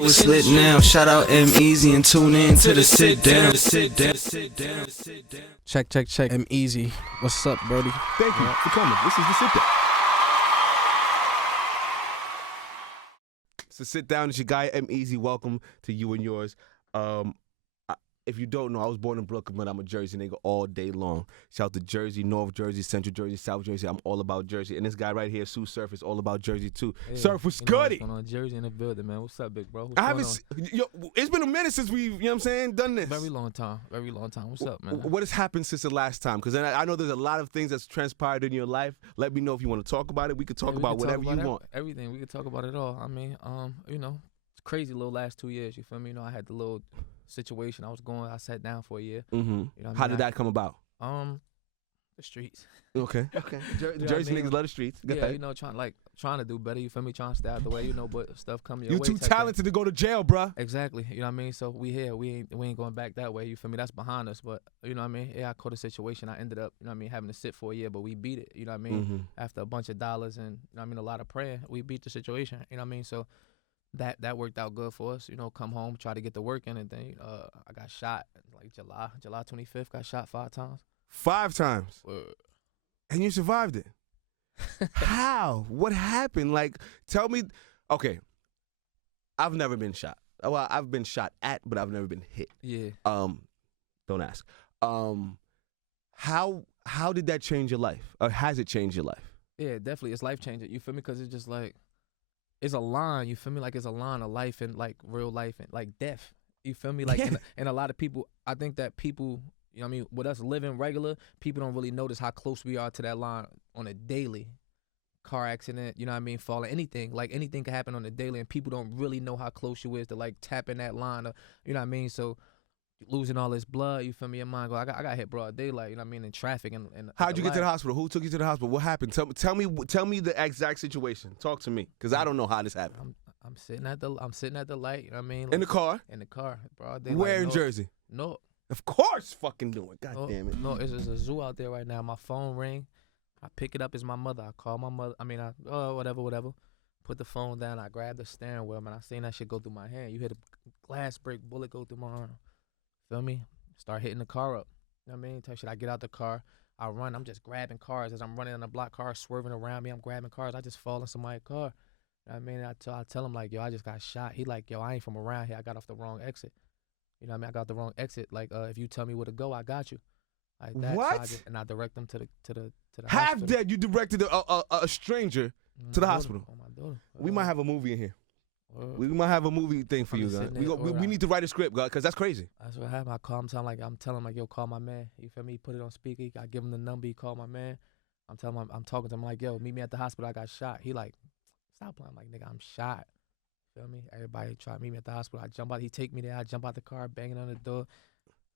It's lit now. Shout out EmEz and tune in to the sit down. Check. EmEz. What's up, Brody? Thank you for coming. This is the sit down. So sit down. It's your guy EmEz. Welcome to you and yours. If you don't know, I was born in Brooklyn, but I'm a Jersey nigga all day long. Shout out to Jersey, North Jersey, Central Jersey, South Jersey. I'm all about Jersey. And this guy right here, Tsu Surf, is all about Jersey too. Hey, Surf, what's good? What's going on? Jersey in the building, man. What's up, big bro? It's been a minute since we've, you know what I'm saying, done this. Very long time. What's up, man? What has happened since the last time? Because I know there's a lot of things that's transpired in your life. Let me know if you want to talk about it. We could talk about whatever you want. Everything. We could talk about it all. I mean, it's crazy little last 2 years. You feel me? I had the little situation I was going. I sat down for a year. Mm-hmm. How did that come about? The streets. Okay. Jersey niggas love the streets. Go ahead. Trying to do better. You feel me? Trying to stay out the way. But stuff come your way. You too talented to go to jail, bruh. Exactly. You know what I mean? So we here. We ain't going back that way. You feel me? That's behind us. But you know what I mean? Yeah, I caught a situation. I ended up, you know what I mean, having to sit for a year, but we beat it. You know what I mean? Mm-hmm. After a bunch of dollars and you know what I mean, a lot of prayer, we beat the situation. You know what I mean? So that worked out good for us. Come home, try to get the work in, and then I got shot like July 25th. Got shot 5 times. 5 times. And you survived it. How? What happened? Like, tell me. Okay, I've never been shot. Well, I've been shot at, but I've never been hit. Yeah. Don't ask. How did that change your life? Or has it changed your life? Yeah, definitely. It's life changing. You feel me? Because it's just like, it's a line. You feel me? Like it's a line of life and like real life and like death. You feel me? Like, and a lot of people, I think that people, you know what I mean, with us living regular, people don't really notice how close we are to that line on a daily. Car accident, you know what I mean, falling, anything. Like anything can happen on a daily and people don't really know how close you is to like tapping that line of, you know what I mean? So losing all this blood, you feel me, your mind go, I got hit broad daylight, you know what I mean, in traffic and how'd you get to the hospital? Who took you to the hospital? What happened? Tell me the exact situation. Talk to me, because I don't know how this happened. I'm sitting at the light, you know what I mean? Like, in the car? In the car, broad daylight. Where in Jersey? No. Of course fucking do it. God damn it. No, it's a zoo out there right now. My phone ring. I pick it up, it's my mother. I call my mother. Whatever. Put the phone down. I grab the steering wheel, man. I seen that shit go through my hand. You hit a glass break, bullet go through my arm. Feel me? Start hitting the car up. You know what I mean? Type shit. I get out the car. I run. I'm just grabbing cars. As I'm running on the block, cars swerving around me. I'm grabbing cars. I just fall in somebody's car. You know what I mean? I tell him, like, yo, I just got shot. He like, yo, I ain't from around here. I got off the wrong exit. You know what I mean? I got the wrong exit. Like, if you tell me where to go, I got you. Like that. What? So I direct them to the Half hospital. dead. You directed a stranger to the hospital. Oh, my daughter. We might have a movie in here. We might have a movie thing for you, guys. We need to write a script, guys, because that's crazy. That's what happened. I call him, I'm telling him, like, yo, call my man. You feel me? He put it on speaker. I give him the number. He call my man. I'm telling him, I'm talking to him, like, yo, meet me at the hospital. I got shot. He like, stop playing. I'm like, nigga, I'm shot. Feel me? Everybody try to meet me at the hospital. I jump out. He take me there. I jump out the car, banging on the door.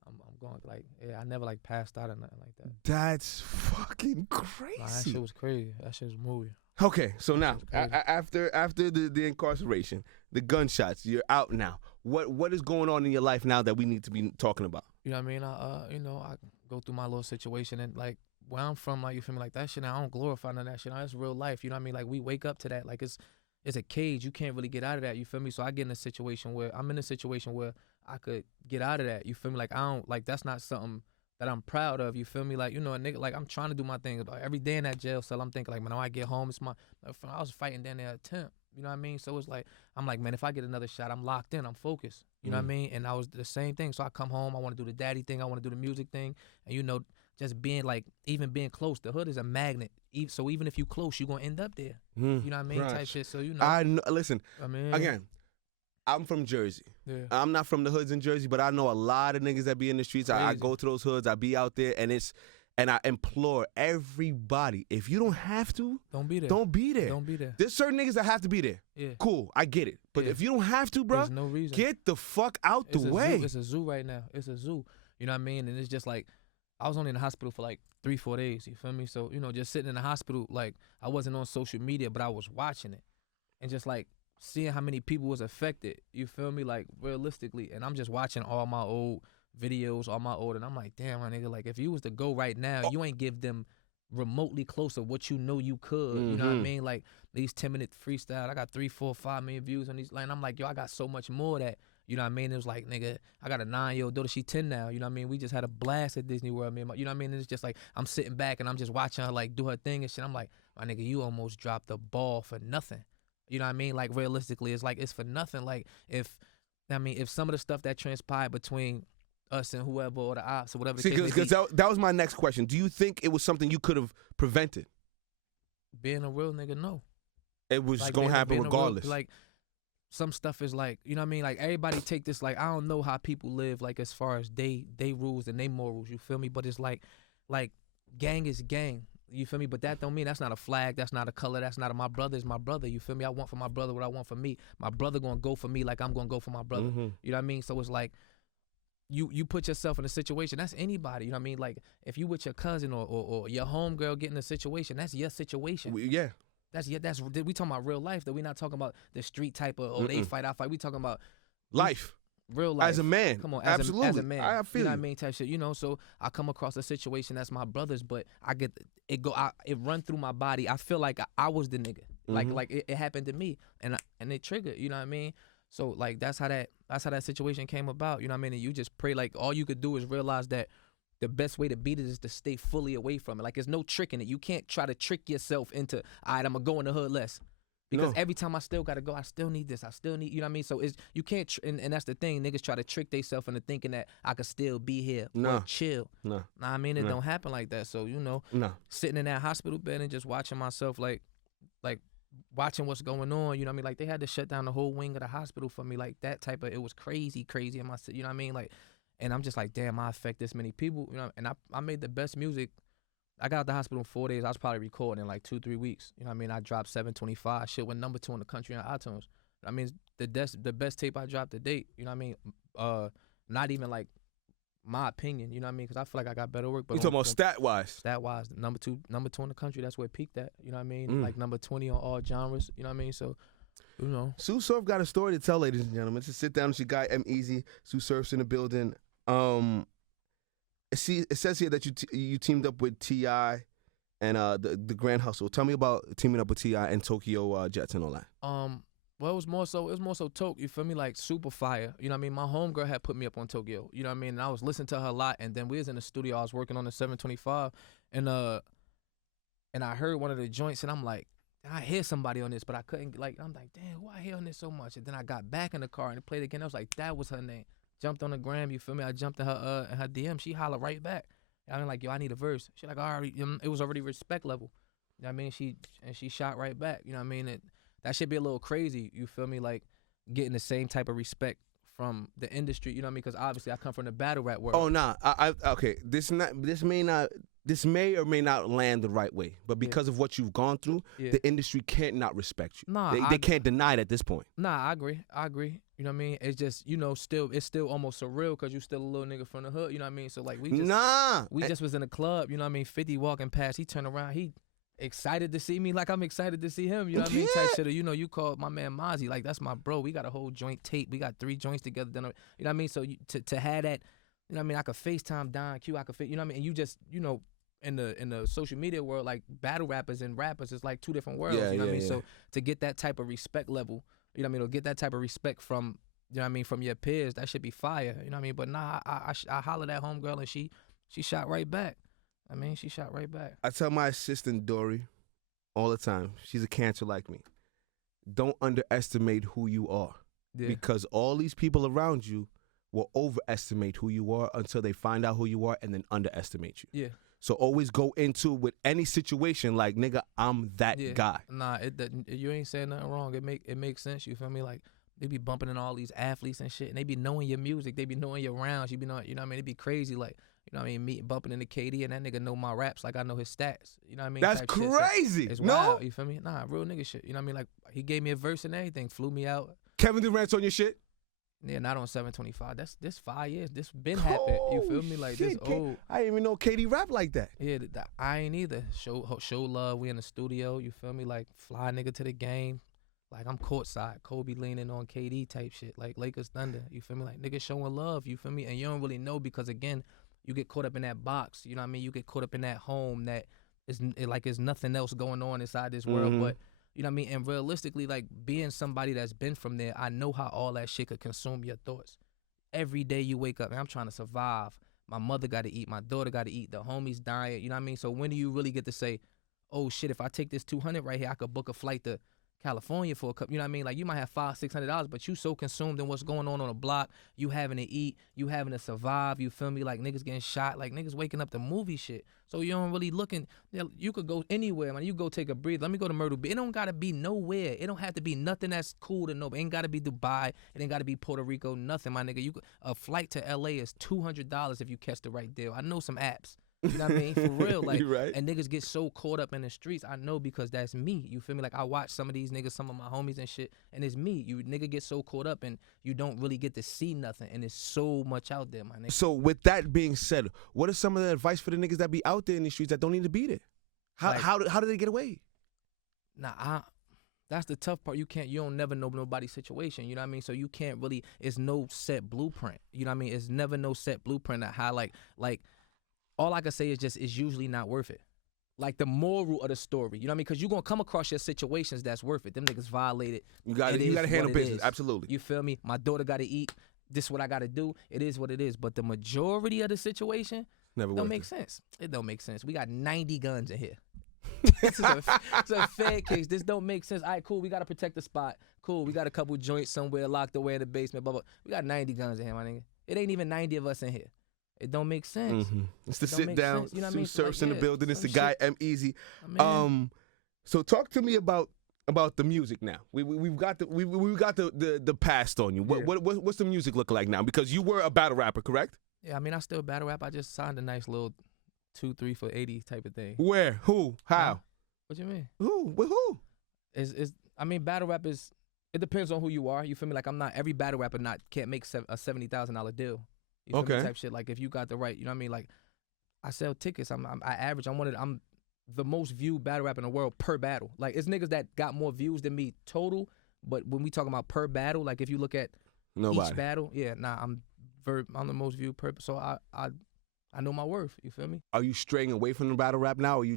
I'm going like, yeah, I never like passed out or nothing like that. That's fucking crazy. Nah, that shit was crazy. That shit was a movie. Okay, so now after the incarceration, the gunshots, you're out now. What is going on in your life now that we need to be talking about? You know what I mean? I go through my little situation and like where I'm from, like, you feel me, like that shit. Now I don't glorify none of that shit. Now, it's real life. You know what I mean? Like we wake up to that. Like it's a cage. You can't really get out of that. You feel me? So I get in a situation where I could get out of that. You feel me? Like I don't, like that's not something that I'm proud of. You feel me? Like, you know, a nigga, like I'm trying to do my thing. Like, every day in that jail cell, I'm thinking like, man, when I get home, it's I was fighting down there at 10. You know what I mean? So it's like, I'm like, man, if I get another shot, I'm locked in, I'm focused. You know what I mean? And I was the same thing. So I come home, I want to do the daddy thing, I want to do the music thing. And you know, just being like, even being close, the hood is a magnet. So even if you close, you're going to end up there. You know what I mean? Right. Type shit. So, you know. Listen, I mean, again, I'm from Jersey. Yeah. I'm not from the hoods in Jersey, but I know a lot of niggas that be in the streets. I go to those hoods. I be out there, and I implore everybody, if you don't have to, don't be there. Don't be there. Don't be there. There's certain niggas that have to be there. Yeah. Cool, I get it. But if you don't have to, bro, there's no reason. Get the fuck out the way. It's a zoo right now. It's a zoo. You know what I mean? And it's just like, I was only in the hospital for like 3-4 days. You feel me? So, you know, just sitting in the hospital, like I wasn't on social media, but I was watching it. And just like seeing how many people was affected, you feel me? Like realistically. And I'm just watching all my old videos, and I'm like, damn, my nigga, like if you was to go right now, you ain't give them remotely close to what you know you could. You know what I mean? Like these 10-minute freestyle, I got 3, 4, 5 million views on these. Like, and I'm like, yo, I got so much more that, you know what I mean? It was like, nigga, I got a 9-year-old daughter. She 10 now. You know what I mean? We just had a blast at Disney World. You know what I mean? And it's just like I'm sitting back and I'm just watching her like do her thing and shit. I'm like, my nigga, you almost dropped the ball for nothing. You know what I mean? Like realistically, it's like it's for nothing. Like if some of the stuff that transpired between us and whoever or the ops or whatever. See, because that was my next question. Do you think it was something you could have prevented? Being a real nigga, no. It was Like, gonna happen being regardless. like some stuff is like, you know what I mean? Like everybody take this like, I don't know how people live like as far as they rules and they morals, you feel me? But it's like gang is gang. You feel me? But that don't mean that's not a flag, that's not a color, that's not my brother is my brother. You feel me? I want for my brother what I want for me. My brother gonna go for me like I'm gonna go for my brother. You know what I mean? So it's like you put yourself in a situation, that's anybody, you know what I mean? Like if you with your cousin or your homegirl getting a situation, that's your situation. Yeah. That's we talking about real life, though. We not talking about the street type of they fight, I fight. We talking about Life. Real life. As a man. Come on, absolutely. As a man. I feel you know what I mean? Type shit. You know, so I come across a situation that's my brother's, but I get it it run through my body. I feel like I was the nigga. Like it happened to me and it triggered, you know what I mean? So like that's how that situation came about, you know what I mean? And you just pray, like all you could do is realize that the best way to beat it is to stay fully away from it. Like there's no tricking it. You can't try to trick yourself into, all right, I'm gonna go in the hood less. Because every time I still gotta go, I still need this. I still need, you know what I mean? So you can't, and that's the thing. Niggas try to trick themselves into thinking that I could still be here or chill. Nah, I mean, it don't happen like that. So, you know, sitting in that hospital bed and just watching myself, like watching what's going on, you know what I mean? Like they had to shut down the whole wing of the hospital for me. Like that type of, it was crazy in my, you know what I mean? Like, and I'm just like, damn, I affect this many people, you know? And I made the best music. I got out the hospital in 4 days. I was probably recording in like 2-3 weeks. You know what I mean? I dropped 725. Shit went number 2 in the country on iTunes. I mean, the best tape I dropped to date. You know what I mean? Not even like my opinion. You know what I mean? Because I feel like I got better work. But you talking about stat wise? Stat wise, number two in the country. That's where it peaked at. You know what I mean? Like number 20 on all genres. You know what I mean? So, you know. Tsu Surf got a story to tell, ladies and gentlemen. Just sit down with your guy EmEz. Tsu Surf's in the building. It says here that you teamed up with T.I. and the Grand Hustle. Tell me about teaming up with T.I. and Tokyo Jets and all that. Well, it was more so Tok, you feel me, like super fire. You know what I mean? My homegirl had put me up on Tokyo. You know what I mean? And I was listening to her a lot, and then we was in the studio. I was working on the 725, and I heard one of the joints, and I'm like, I hear somebody on this, but I couldn't, like, I'm like, damn, who I hear on this so much? And then I got back in the car and it played again. I was like, that was her name. Jumped on the gram, you feel me? I jumped in her DM. She hollered right back. I mean, like, yo, I need a verse. She like, already, it was already respect level. You know what I mean? She shot right back. You know what I mean? That should be a little crazy. You feel me? Like getting the same type of respect from the industry. You know what I mean? Because obviously I come from the battle rap world. Oh nah, okay. This may or may not land the right way, but because of what you've gone through, the industry can't not respect you. Nah, they can't deny it at this point. Nah, I agree. You know what I mean? It's just, you know, it's still almost surreal because you still a little nigga from the hood. You know what I mean? So like we just was in a club. You know what I mean? 50 walking past, he turned around, he excited to see me like I'm excited to see him. You know what I mean? Type shit. You know, you called my man Mozzie, like that's my bro. We got a whole joint tape. We got 3 joints together. You know what I mean? So to have that, you know what I mean? I could FaceTime Don Q. I could, you know what I mean? And you just, you know, in the social media world, like battle rappers and rappers is like 2 different worlds. You know what I mean? So to get that type of respect level, you know what I mean? Or get that type of respect from, you know what I mean, from your peers, that should be fire. You know what I mean? But nah, I hollered at homegirl and she shot right back. I mean, she shot right back. I tell my assistant Dory all the time, she's a Cancer like me, don't underestimate who you are. Because all these people around you will overestimate who you are until they find out who you are and then underestimate you. Yeah. So always go into with any situation like, nigga, I'm that guy. Nah, you ain't saying nothing wrong. It makes sense. You feel me? Like they be bumping in all these athletes and shit, and they be knowing your music. They be knowing your rounds. You be knowing, you know what I mean? It be crazy. Like, you know what I mean? Me bumping into KD and that nigga know my raps like I know his stats. You know what I mean? That's Type crazy. Shit. So it's wild. You feel me? Nah, real nigga shit. You know what I mean? Like he gave me a verse and everything, flew me out. Kevin Durant's on your shit? Yeah, not on 725. This 5 years. This been happened. You feel me? Like this old. I didn't even know KD rap like that. Yeah, I ain't either. Show love. We in the studio. You feel me? Like fly nigga to the game. Like I'm courtside. Kobe leaning on KD type shit. Like Lakers Thunder. You feel me? Like niggas showing love. You feel me? And you don't really know because again, you get caught up in that box. You know what I mean? You get caught up in that home, that like it's nothing else going on inside this world. Mhm. But you know what I mean. And realistically, like being somebody that's been from there, I know how all that shit could consume your thoughts. Every day you wake up, man, I'm trying to survive. My mother got to eat. My daughter got to eat. The homies dying. You know what I mean? So when do you really get to say, oh shit, if I take this 200 right here, I could book a flight to California for a couple, you know what I mean? Like you might have $500-$600, but you so consumed in what's going on the block, you having to eat, you having to survive, you feel me? Like niggas getting shot, like niggas waking up to movie shit. So you don't really looking, you could go anywhere, man. You go take a breathe. Let me go to Myrtle Beach. It don't gotta be nowhere. It don't have to be nothing that's cool to know. It ain't gotta be Dubai. It ain't gotta be Puerto Rico. Nothing, my nigga. A flight to LA is $200 if you catch the right deal. I know some apps. You know what I mean? For real. Like, You right. and niggas get so caught up in the streets. I know because that's me. You feel me? Like I watch some of these niggas, some of my homies and shit, and it's me. You nigga get so caught up and you don't really get to see nothing. And there's so much out there, my nigga. So with that being said, what are some of the advice for the niggas that be out there in the streets that don't need to be there? How do they get away? That's the tough part. You don't never know nobody's situation. You know what I mean? So you can't really, it's no set blueprint. You know what I mean? It's never no set blueprint at how like all I can say is just it's usually not worth it. Like the moral of the story, you know what I mean? Because you're going to come across your situations that's worth it. Them niggas violated. You got to handle business. Absolutely. You feel me? My daughter got to eat. This is what I got to do. It is what it is. But the majority of the situation don't make sense. It don't make sense. We got 90 guns in here. It's a fair case. This don't make sense. All right, cool. We got to protect the spot. Cool. We got a couple joints somewhere locked away in the basement. Blah, blah. We got 90 guns in here, my nigga. It ain't even 90 of us in here. It don't make sense. Mm-hmm. It's the sit down. You know Tsu Surf's in the building. It's the guy EmEz. So talk to me about the music now. We've got the past on you. What's the music look like now? Because you were a battle rapper, correct? Yeah, I mean I still battle rap. I just signed a nice little 2, 3 for 80 type of thing. Where? Who? How? What you mean? Who? With who? I mean battle rap is. It depends on who you are. You feel me? Like I'm not every battle rapper can't make a $70,000 deal. You feel me? Type shit. Like if you got the right, you know what I mean? Like I sell tickets. I'm the most viewed battle rapper in the world per battle. Like it's niggas that got more views than me total. But when we talking about per battle, like if you look at each battle, I'm the most viewed per. So I know my worth. You feel me? Are you straying away from the battle rap now, or you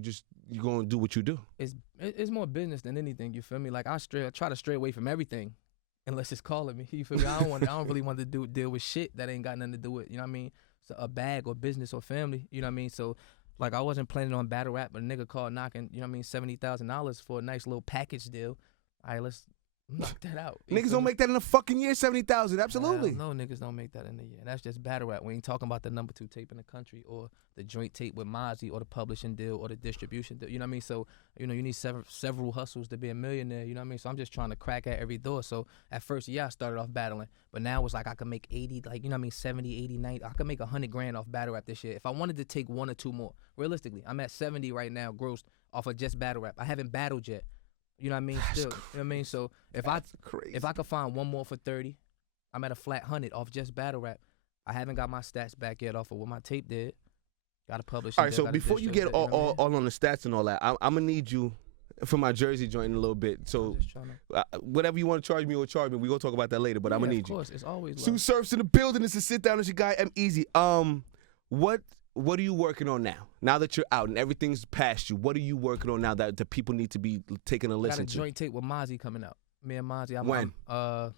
gonna do what you do? It's more business than anything. You feel me? Like I try to stray away from everything. Unless it's calling me, you feel me? I don't really want to deal with shit that ain't got nothing to do with, you know what I mean? So a bag or business or family, you know what I mean? So, like I wasn't planning on battle rap, but a nigga called knocking, you know what I mean, $70,000 for a nice little package deal. All right, let's knock that out. Niggas don't make that in a fucking year, 70,000. Absolutely. No, niggas don't make that in a year. That's just battle rap. We ain't talking about the number 2 tape in the country or the joint tape with Mozzie or the publishing deal or the distribution deal. You know what I mean? So, you know, you need several hustles to be a millionaire. You know what I mean? So I'm just trying to crack at every door. So at first, I started off battling, but now it's like I can make 80, like, you know what I mean? 70, 80, 90. I can make $100,000 off battle rap this year. If I wanted to take 1 or 2 more, realistically, I'm at 70 right now, grossed off of just battle rap. I haven't battled yet. You know what I mean? Still, you know what I mean? So if I could find 1 more for 30, I'm at a flat 100 off just battle rap. I haven't got my stats back yet off of what my tape did. Got to publish. All right, so before you get all on the stats and all that, I'm gonna need you for my Jersey joint in a little bit. So whatever you want to charge me or charge me, we gonna talk about that later. But I'm gonna need you. Of course, it's always Tsu Surf's in the building. It's a sit down. It's your guy EmEz. What are you working on now? Now that you're out and everything's past you, what are you working on now that the people need to be taking a listen to? Got a joint tape with Mozzie coming out. Me and Mozzie. When? I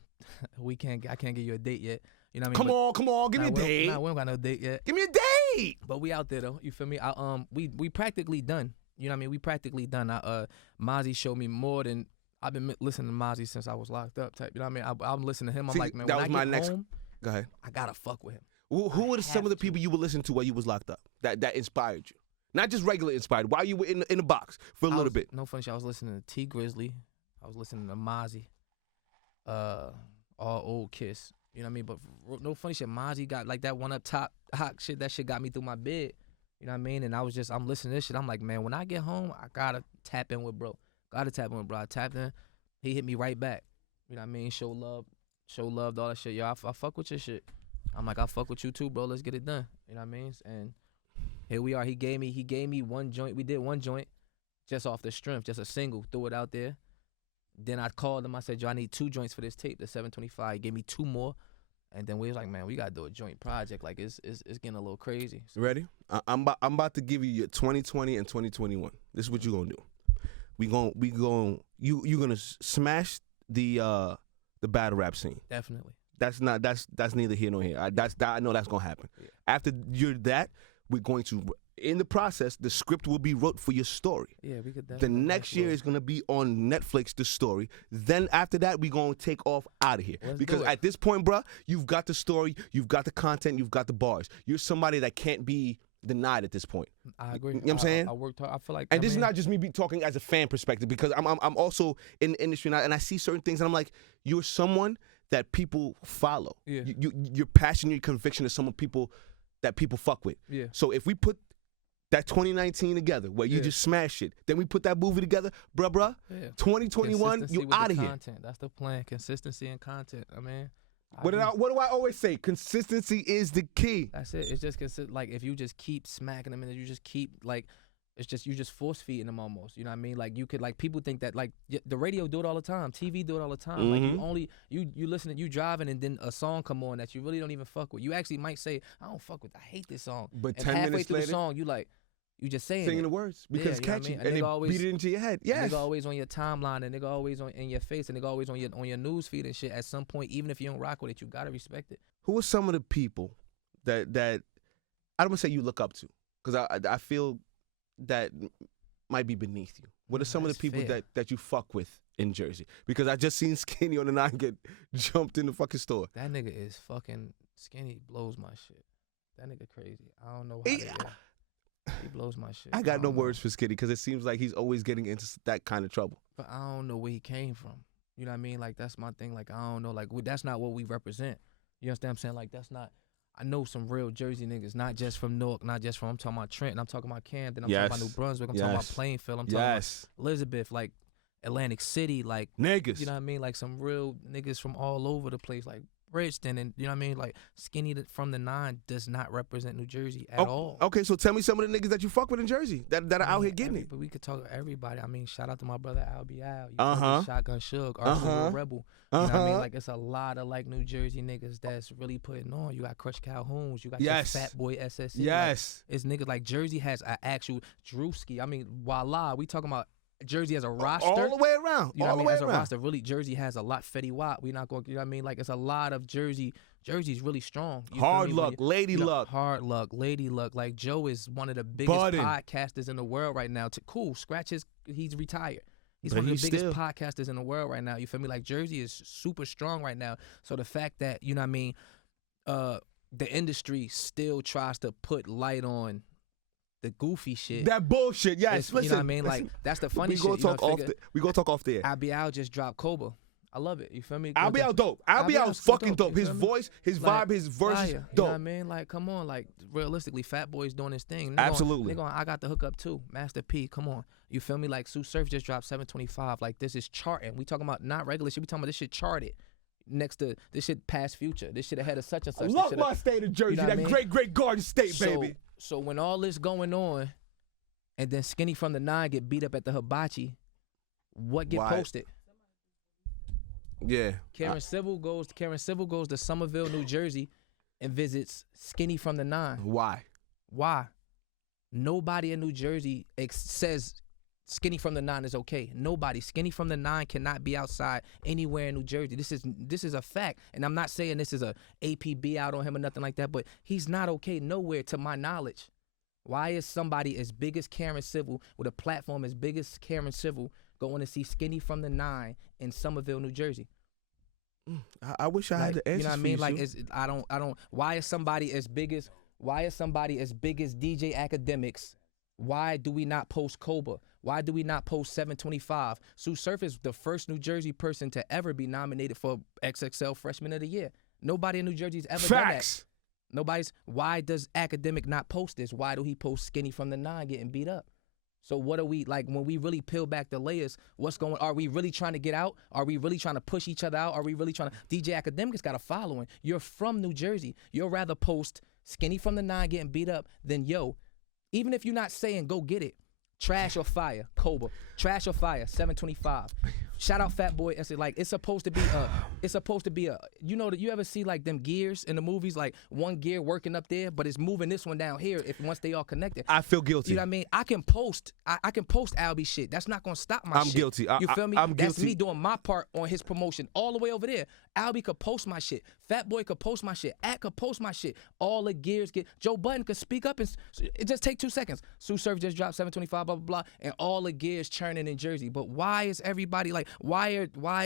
can't give you a date yet. You know what Come I mean? Come on, give me a date. Nah, we don't got no date yet. Give me a date. But we out there though. You feel me? We practically done. You know what I mean? We practically done. Mozzie showed me more than I've been listening to Mozzie since I was locked up. Type. You know what I mean? I'm listening to him. I'm like, man, that when was I my get next. home, Go ahead. I gotta fuck with him. Who are some of the people you would listen to while you was locked up that inspired you? Not just regular inspired. While you were in the box for a little bit. No funny shit. I was listening to T Grizzly. I was listening to Mozzie. All Old Kiss. You know what I mean? But no funny shit. Mozzie got like that one up top hot shit. That shit got me through my bed. You know what I mean? And I'm listening to this shit. I'm like, man, when I get home, I gotta tap in with bro. I tapped in. He hit me right back. You know what I mean? Show love, all that shit. Yo, I fuck with your shit. I'm like, I fuck with you too, bro. Let's get it done. You know what I mean? And here we are. He gave me 1 joint. We did 1 joint just off the strength, just a single. Threw it out there. Then I called him. I said, yo, I need 2 joints for this tape, the 725. He gave me 2 more. And then we was like, man, we gotta do a joint project. Like it's getting a little crazy. So, Ready? I'm about to give you your 2020 and 2021. This is what you gonna do. You gonna smash the battle rap scene. definitely. That's neither here nor here. I know that's gonna happen. Yeah. After you're that, we're going to, in the process, the script will be wrote for your story. Yeah, we could The definitely. next year is gonna be on Netflix, the story. Then after that, we're gonna take off out of here. Let's Because do it. at this point, bruh, you've got the story, you've got the content, you've got the bars. You're somebody that can't be denied at this point. I agree. You know what I'm saying? I worked hard. I feel like. And this is not just me talking as a fan perspective, because I'm also in the industry and I see certain things and I'm like, you're someone that people follow. Yeah. Your passion, your conviction is someone that people fuck with. Yeah. So if we put that 2019 together, where you Yeah. just smash it, then we put that movie together, bruh. Yeah. 2021, Consistency you with the out of here. Content. That's the plan. Consistency and content. I mean. What do I always say? Consistency is the key. That's it. It's just like if you just keep smacking them and you just keep like, it's just you just force feeding them almost. You know what I mean? Like you could like people think that like the radio do it all the time, TV do it all the time. Like you only you listen to you driving and then a song come on that you really don't even fuck with. You actually might say I don't fuck with. I hate this song. But and 10 halfway minutes through later, the song you just saying singing it. the words because Yeah, you know what I catchy mean? and And they nigga always- beat it into your head. And Yes. nigga always on your timeline and nigga always in your face and nigga always on your news feed and shit. At some point, even if you don't rock with it, you gotta respect it. Who are some of the people that I don't want to say you look up to, because I feel that might be beneath you. What are some of the That's people fair. that you fuck with in Jersey? Because I just seen Skinny on the 9 get jumped in the fucking store. That nigga is fucking Skinny. Blows my shit. That nigga crazy. I don't know how. He blows my shit. I got no don't know. words for Skinny because it seems like he's always getting into that kind of trouble. But I don't know where he came from. You know what I mean? Like that's my thing. Like I don't know. Like that's not what we represent. You understand what I'm saying? Like that's not. I know some real Jersey niggas, not just from Newark, not just from. I'm talking about Trenton. I'm talking about Camden. I'm talking about New Brunswick. I'm talking about Yes. Plainfield. I'm talking about Elizabeth, like Atlantic City, like Niggas. you know what I mean? Like some real niggas from all over the place, like Bridgeton, and you know what I mean? Like Skinny from the 9 does not represent New Jersey at all. Okay, so tell me some of the niggas that you fuck with in Jersey that are out here getting it. But we could talk to everybody. I mean, shout out to my brother Al B. Al. Uh-huh. Shotgun Suge, Arsenal Rebel. You know what I mean? Like it's a lot of like New Jersey niggas that's really putting on. You got Crush Calhouns. You got your Fat Boy SSE. Yes. Like, it's niggas like Jersey has an actual Drewski. I mean, voila. We talking about Jersey as a roster. All the way around. You know all what I mean? the way As a around. roster, really, Jersey has a lot. Fetty Wap, we not going. You know what I mean? Like it's a lot of Jersey. Jersey's really strong. You feel Hard me? luck, lady luck. Hard luck, lady luck. Like Joe is one of the biggest Budding. podcasters in the world right now. Cool, scratch his. He's retired. He's But one of he's the biggest still- podcasters in the world right now. You feel me? Like Jersey is super strong right now. So the fact that you know what I mean, the industry still tries to put light on the goofy shit. That bullshit. Yes. It's- Listen. you know what I mean? listen. Like that's the funny we shit. gonna you know, talk off. figure- We gonna talk off the air. IBL just dropped Cobra. I love it. You feel me? I'll be out dope. I'll be out fucking dope. His voice, his Like, vibe, his verse is You know dope. what I mean? Like, come on. Like, realistically, Fat Boy's doing his thing. Nigga Absolutely. I got the hookup too. Master P, come on. You feel me? Like, Tsu Surf just dropped 725. Like, this is charting. We talking about not regular shit. We talking about this shit charted. Next to this shit past future. This shit ahead of such and I such. love my state of Jersey. know what I That mean? great, great Garden State, baby. So when all this going on, and then Skinny from the 9 get beat up at the hibachi, what get Why? posted? Yeah. Karen Civil goes to Somerville, New Jersey, and visits Skinny from the 9. Why? Why? Nobody in New Jersey says Skinny from the 9 is okay. Nobody. Skinny from the 9 cannot be outside anywhere in New Jersey. This is a fact, and I'm not saying this is a APB out on him or nothing like that, but he's not okay nowhere to my knowledge. Why is somebody as big as Karen Civil with a platform as big as Karen Civil going to see Skinny from the 9 in Somerville, New Jersey? I wish I had the answers. You know what I for mean? you, Like, Sue. I don't. Why is somebody as big as DJ Academics? Why do we not post Cobra? Why do we not post 725? Tsu Surf is the first New Jersey person to ever be nominated for XXL Freshman of the Year. Nobody in New Jersey's ever done that. Facts. Why does Academic not post this? Why do he post Skinny from the 9 getting beat up? So what are we, like, when we really peel back the layers, are we really trying to get out? Are we really trying to push each other out? Are we really trying to, DJ Academic's got a following. You're from New Jersey. You'll rather post Skinny from the 9 getting beat up than, yo, even if you're not saying go get it, Trash or fire, Cobra. Trash or fire, 725. Shout out Fat Boy. It's supposed to be a. You know that you ever see like them gears in the movies, like one gear working up there, but it's moving this one down here. If once they all connected, I feel guilty. You know what I mean? I can post Albie shit. That's not gonna stop my shit. I'm guilty. You feel me? I'm That's guilty. me doing my part on his promotion all the way over there. Albie could post my shit. Fat Boy could post my shit. At could post my shit. All the gears get. Joe Budden could speak up and it just take 2 seconds. Tsu Surf just dropped 725, blah blah blah, and all the gears churning in Jersey. But why is everybody like? Why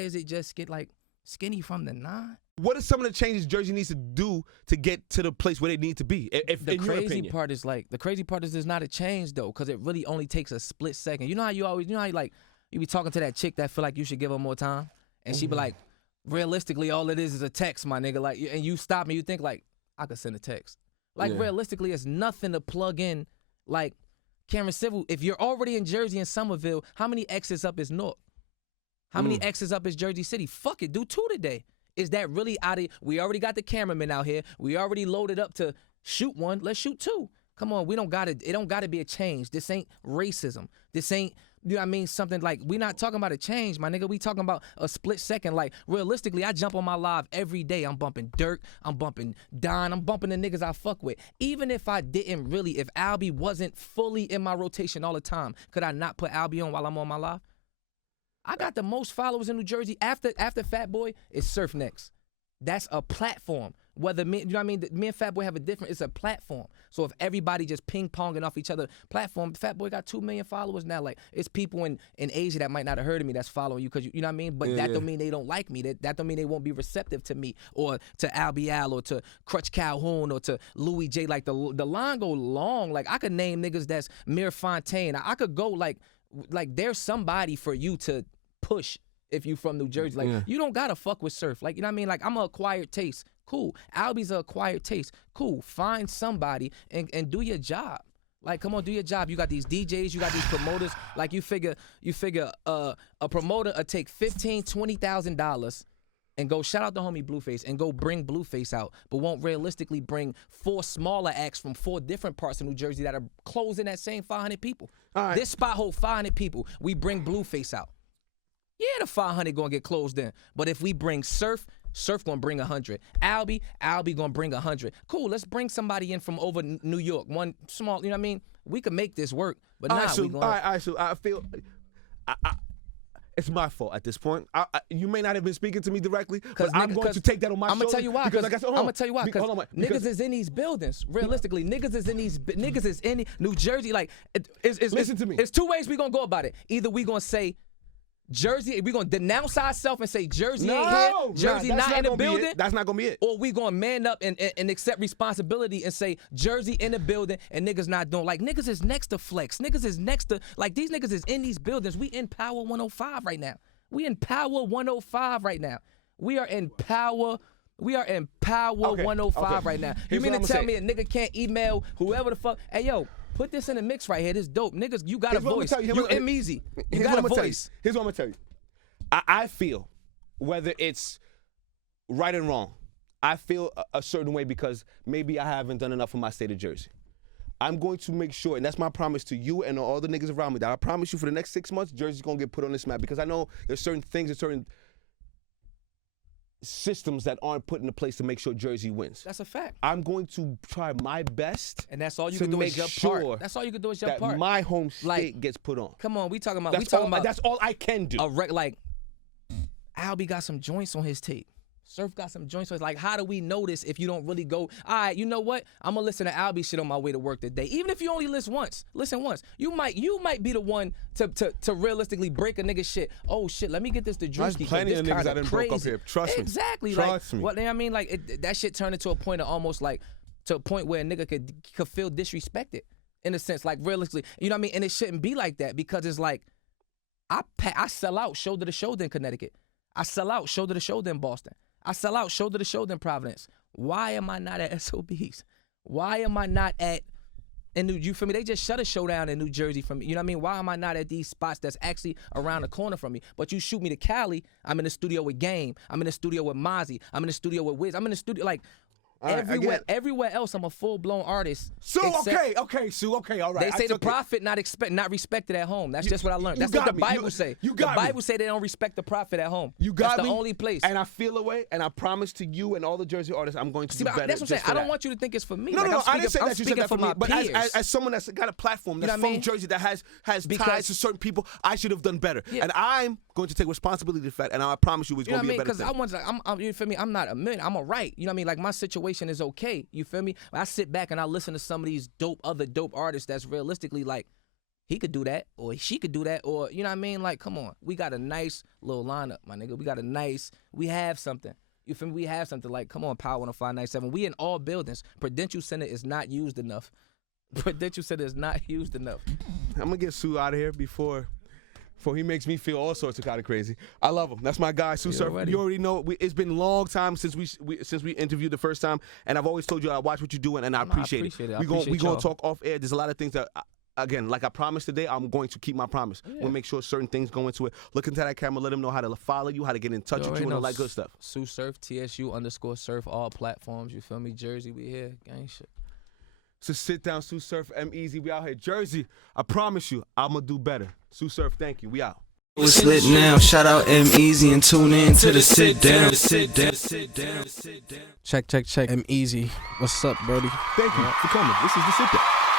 is it just get like skinny from the 9? What are some of the changes Jersey needs to do to get to the place where they need to be? The crazy part is there's not a change though, because it really only takes a split second. You know how you be talking to that chick that feel like you should give her more time, and she be like, realistically, all it is a text, my nigga. Like, and you stop me, you think like I could send a text. Like realistically, it's nothing to plug in. Like Cameron Civil, if you're already in Jersey and Somerville, how many X's up is North? How many X's up is Jersey City? Fuck it, do 2 today. Is that really out of? We already got the cameraman out here. We already loaded up to shoot 1. Let's shoot 2. Come on, we don't got it. It don't got to be a change. This ain't racism. This ain't, you know what I mean? Something like, we not talking about a change, my nigga. We talking about a split second. Like, realistically, I jump on my live every day. I'm bumping Dirk. I'm bumping Don. I'm bumping the niggas I fuck with. Even if I didn't really, if Albie wasn't fully in my rotation all the time, could I not put Albie on while I'm on my live? I got the most followers in New Jersey after Fat Boy is Surf next. That's a platform. Whether me, you know what I mean? Me and Fat Boy have a different, it's a platform. So if everybody just ping-ponging off each other platform, Fat Boy got 2 million followers now. Like, it's people in Asia that might not have heard of me that's following you because you know what I mean? But that don't mean they don't like me. That don't mean they won't be receptive to me or to Albie Al or to Crutch Calhoun or to Louis J. Like, the line go long. Like, I could name niggas that's Mir Fontaine. I could go like there's somebody for you to push if you from New Jersey. Like, you don't gotta fuck with Surf. Like, you know what I mean? Like, I'm an acquired taste. Cool. Albie's an acquired taste. Cool. Find somebody and do your job. Like, come on, do your job. You got these DJs, you got these promoters. Like, you figure a promoter will take $15,000, $20,000 and go shout out the homie Blueface and go bring Blueface out, but won't realistically bring 4 smaller acts from 4 different parts of New Jersey that are closing that same 500 people. All right. This spot hold 500 people. We bring Blueface out. Yeah, the 500 gonna get closed in. But if we bring Surf gonna bring 100. Albie gonna bring 100. Cool, let's bring somebody in from over New York. One small, you know what I mean? We can make this work, but we gonna... All right, so I feel... it's my fault at this point. You may not have been speaking to me directly, but I'm going to take that on my shoulders. I'm gonna tell you why. I'm gonna tell you why. Because niggas is in these buildings. Realistically, niggas is in New Jersey. Like, listen to me. It's 2 ways we gonna go about it. Either we gonna say Jersey, we gonna denounce ourselves and say Jersey ain't here, Jersey not in the building. That's not gonna be it. Or we gonna man up and accept responsibility and say Jersey in the building and niggas not doing. Like, niggas is next to Flex. Niggas is next to, like, these niggas is in these buildings. We in Power 105 right now. We in Power 105 right now. We are in Power 105 right now. You mean to tell me a nigga can't email whoever the fuck? Hey, yo, put this in the mix right here. This dope. Niggas, you got a voice. You EmEz. You got a voice. Here's what I'm going to tell you. I feel, whether it's right and wrong, I feel a certain way because maybe I haven't done enough for my state of Jersey. I'm going to make sure, and that's my promise to you and all the niggas around me, that I promise you for the next 6 months, Jersey's going to get put on this map because I know there's certain things and certain systems that aren't put into place to make sure Jersey wins. That's a fact. I'm going to try my best, and that's all you can do is your part. That's all you can do is your part. That my home state gets put on. Come on, we talking about. That's all I can do. Like, Albie got some joints on his tape. Surf got some joints on his. Like, how do we know this if you don't really go? All right, you know what? I'm gonna listen to Albie shit on my way to work today. Even if you only listen once. You might be the one to realistically break a nigga shit. Oh shit, let me get this to Drewski. There's plenty of niggas that didn't broke up here. Trust me. Exactly. Trust me. What I mean, like that shit turned into a point of almost like to a point where a nigga could feel disrespected in a sense. Like, realistically, you know what I mean? And it shouldn't be like that because it's like I sell out shoulder to shoulder in Connecticut. I sell out shoulder to shoulder in Boston. I sell out shoulder to shoulder in Providence. Why am I not at SOBs? Why am I not at you feel me? They just shut a show down in New Jersey from me. You know what I mean? Why am I not at these spots that's actually around the corner from me? But you shoot me to Cali, I'm in the studio with Game. I'm in the studio with Mozzie. I'm in the studio with Wiz. I'm in the studio, like, Everywhere else, I'm a full blown artist. Sue, okay, Sue, okay, all right. They say the prophet not respected at home. That's just what I learned. That's what the Bible say. The Bible say they don't respect the prophet at home. That's the only place. And I feel away, and I promise to you and all the Jersey artists, I'm going to do better. That's what I'm saying. I don't want you to think it's for me. No, I didn't say that you said that for me. But as someone that's got a platform that's from Jersey that has ties to certain people, I should have done better. And I'm going to take responsibility for that, and I promise you it's going to be a better thing. Because you feel me? I'm not a million. I'm a right. You know what I mean? Like my situation is okay. You feel me? I sit back and I listen to some of these other dope artists that's realistically like, he could do that, or she could do that, or you know what I mean? Like, come on. We got a nice little lineup, my nigga. We have something. You feel me? We have something like, come on, Power 105.97. We in all buildings. Prudential Center is not used enough. Prudential Center is not used enough. I'm going to get Sue out of here before he makes me feel all sorts of kind of crazy. I love him. That's my guy, Tsu Surf. You already know. It's been a long time since we interviewed the first time, and I've always told you I watch what you're doing, and I appreciate it. We're going to talk off air. There's a lot of things that, again, like I promised today, I'm going to keep my promise. We'll make sure certain things go into it. Look into that camera. Let them know how to follow you, how to get in touch with you, and all that good stuff. Tsu Surf, TSU_surf, all platforms. You feel me? Jersey, we here. Gang shit. So sit down, Tsu Surf, EmEz. We out here. Jersey, I promise you, I'm going to do better. Tsu Surf, thank you. We out. It's lit now. Shout out EmEz and tune in to the sit down. Check. EmEz. What's up, Brody? Thank you for coming. This is the sit down.